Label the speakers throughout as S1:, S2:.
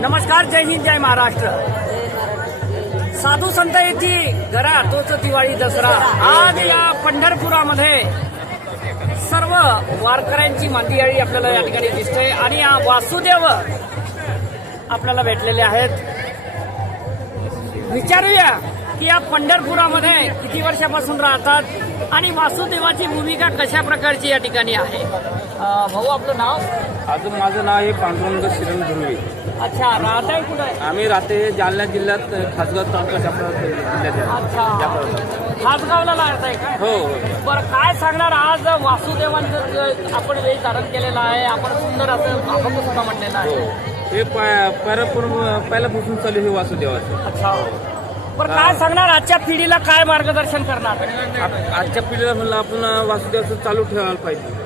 S1: नमस्कार जय हिंद जय महाराष्ट्र. साधू संत येथी घरा तोच दिवाळी दसरा. आज या पंढरपुरामध्ये सर्व वारकऱ्यांची मांदियाळी आपल्याला या ठिकाणी दिसते आणि या वासुदेव आपल्याला भेटलेले आहेत. विचारूया. की या पंढरपुरामध्ये किती वर्षापासून राहतात आणि वासुदेवाची भूमिका कशा प्रकारची या ठिकाणी आहे? भाऊ आपलं नाव?
S2: अजून माझं नाव आहे पांडुरंग शिरण धुर्वे.
S1: अच्छा राहताय कुठे?
S2: आम्ही राहते जालना जिल्ह्यात खासगाव तालुका आहे.
S1: अच्छा.
S2: जाफराबाद.
S1: हातगावला लागताय का?
S2: हो
S1: बरं काय सांगणार आज वासुदेवांचं आपण वेळ धारण केलेला आहे आपण सुंदर असं अभंग सुद्धा म्हणलेला
S2: हो.
S1: आहे
S2: हे पहिल्यापूर्व पहिल्यापासून चालू हे वासुदेवाचं.
S1: अच्छा. बरं काय सांगणार? आजच्या पिढीला काय मार्गदर्शन करणार?
S2: आजच्या पिढीला म्हणलं आपण वासुदेवाचं चालू ठेवायला पाहिजे.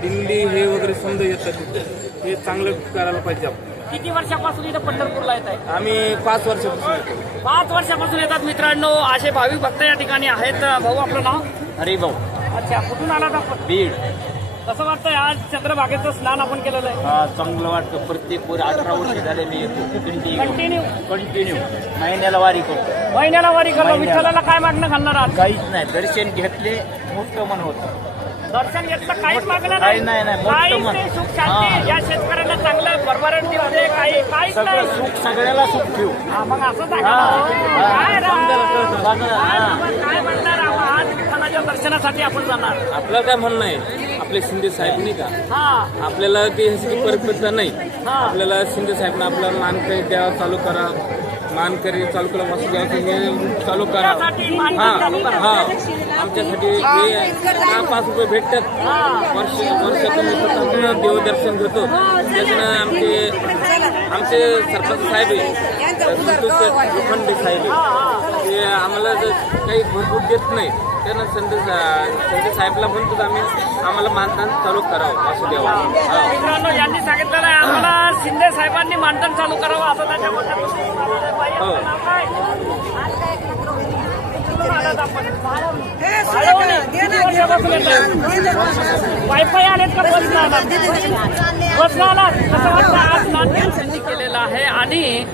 S2: दिंडी हे वगैरे समजा येतात तिथे हे चांगलं करायला पाहिजे आपण.
S1: किती वर्षापासून इथं पंढरपूरला येत आहे
S2: आम्ही पाच वर्षापासून.
S1: पाच वर्षापासून येतात मित्रांनो असे भाविक भक्त या ठिकाणी आहेत. भाऊ आपलं नाव?
S2: अरे भाऊ.
S1: अच्छा कुठून आपण?
S2: बीड.
S1: कसं वाटतंय आज चंद्रभागेचं स्नान आपण केलेलं आहे
S2: हा चांगलं वाटतं प्रत्येक वर अठरा वर्ष झाले मी येतो कंटिन्यू
S1: कंटिन्यू
S2: कंटिन्यू महिन्याला वारी करतो
S1: महिन्याला वारी करतो
S2: महिन्याला.
S1: विठ्ठलाला काय मागणं घालणार आज
S2: काहीच नाही दर्शन घेतले मोठं मन होतं
S1: दर्शन घेतलं काहीच मागणं
S2: काही नाही, नाही. मोठं
S1: काहीच
S2: मन.
S1: नाही सुख शांती
S2: हा.
S1: या शेतकऱ्यांना चांगलं भरभरणमध्ये काही काहीच
S2: सगळं
S1: नाही
S2: सुख सगळ्याला सुख ठेवू
S1: हा, मग. ना.
S2: हा.
S1: काय राव?
S2: समजायला कळतं. समजायला.
S1: काय
S2: हा.
S1: आपण काय म्हणणार? आज विठ्ठलाच्या दर्शनासाठी आपण जाणार
S2: आपलं काय म्हणणं आहे आपले शिंदे साहेब नाही का?
S1: हा.
S2: आपल्याला ते परिपक्वता नाही.
S1: हा.
S2: आपल्याला शिंदे साहेबना आपला मानकरी द्यावा चालू करा. मानकरी चालू करा वासुदेवाचं हे चालू करा. हा. हा. आमच्यासाठी हे दहा पाच रुपये भेटतात. वर्ष वर्षातून आपण देवदर्शन घेतो. त्याच्यानं आमचे आमचे सरपंच साहेब आहे. लोखंडे साहेब आहे. ते आम्हाला काही भरपूर देत नाही त्यांना संत संत साहेबला म्हणतो आम्ही आम्हाला मानधन चालू करावं वासुदेवा हा.
S1: मित्रांनो यांनी सांगितलेलं आहे आम्हाला शिंदे साहेबांनी मानधन चालू करावं असं त्याच्या मतात बाई,
S2: हो.
S1: वायफाय आलेत का बसनं आलात कसं वाटतं आज नाट्य संधी केलेलं आहे आणि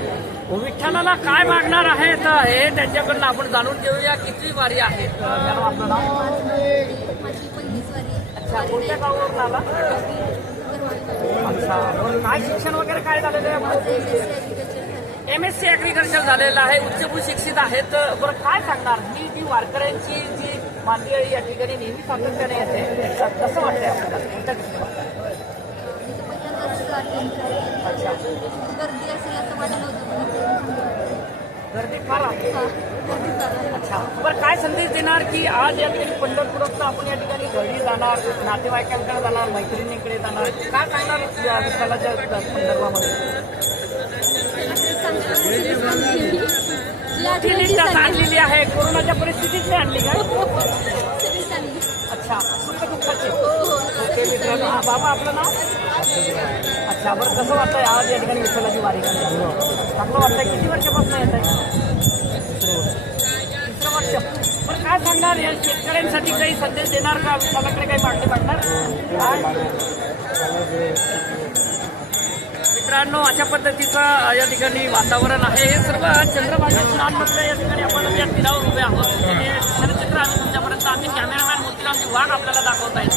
S1: विठ्ठलाला काय मागणार आहे तर हे त्यांच्याकडनं आपण जाणून घेऊया. किती वारी आहेत मॅडम आपलं नाव अच्छा कोणत्या गावावरून आला? अच्छा काय शिक्षण वगैरे काय झालेलं आहे? एम एस सी ॲग्रिकल्चर झालेलं आहे उच्चभू शिक्षित आहेत. बरं काय सांगणार? ही जी वारकऱ्यांची जी मांदियाळी या ठिकाणी नेहमी सातत्याने येते. कसं वाटतंय आपल्याला? अच्छा.
S3: गर्दी असेल असं वाटलं होतं.
S1: गर्दी फार अच्छा. बरं काय संदेश देणार की आज या ठिकाणी पंढरपुरात आपण या ठिकाणी घरी जाणार नातेवाईकांकडे जाणार मैत्रिणींकडे जाणार? काय सांगणार विठ्ठलाच्या संदर्भामध्ये आणलेली आहे. कोरोनाच्या परिस्थितीत आणली का? अच्छा. सुख दुःखाची. ओके मित्रांनो हा बाबा आपलं नाव? अच्छा बरं कसं वाटतंय आज या ठिकाणी विठ्ठलाची वारी करताय चांगलं वाटतंय? किती वर्षापासून येत आहे? तिसरं वर्ष. बरं काय सांगणार? या शेतकऱ्यांसाठी काही संदेश देणार का? विठ्ठलाकडे काही मागणी मागणार? मित्रांनो अशा पद्धतीचं या ठिकाणी वातावरण आहे. हे सर्व चंद्रभागा स्नानमधलं या ठिकाणी आपण या तीरावर उभे आहोत. हे क्षणचित्र आम्ही तुमच्यापर्यंत आम्ही कॅमेरामॅन मोतीरामची वाघ आपल्याला दाखवत आहेत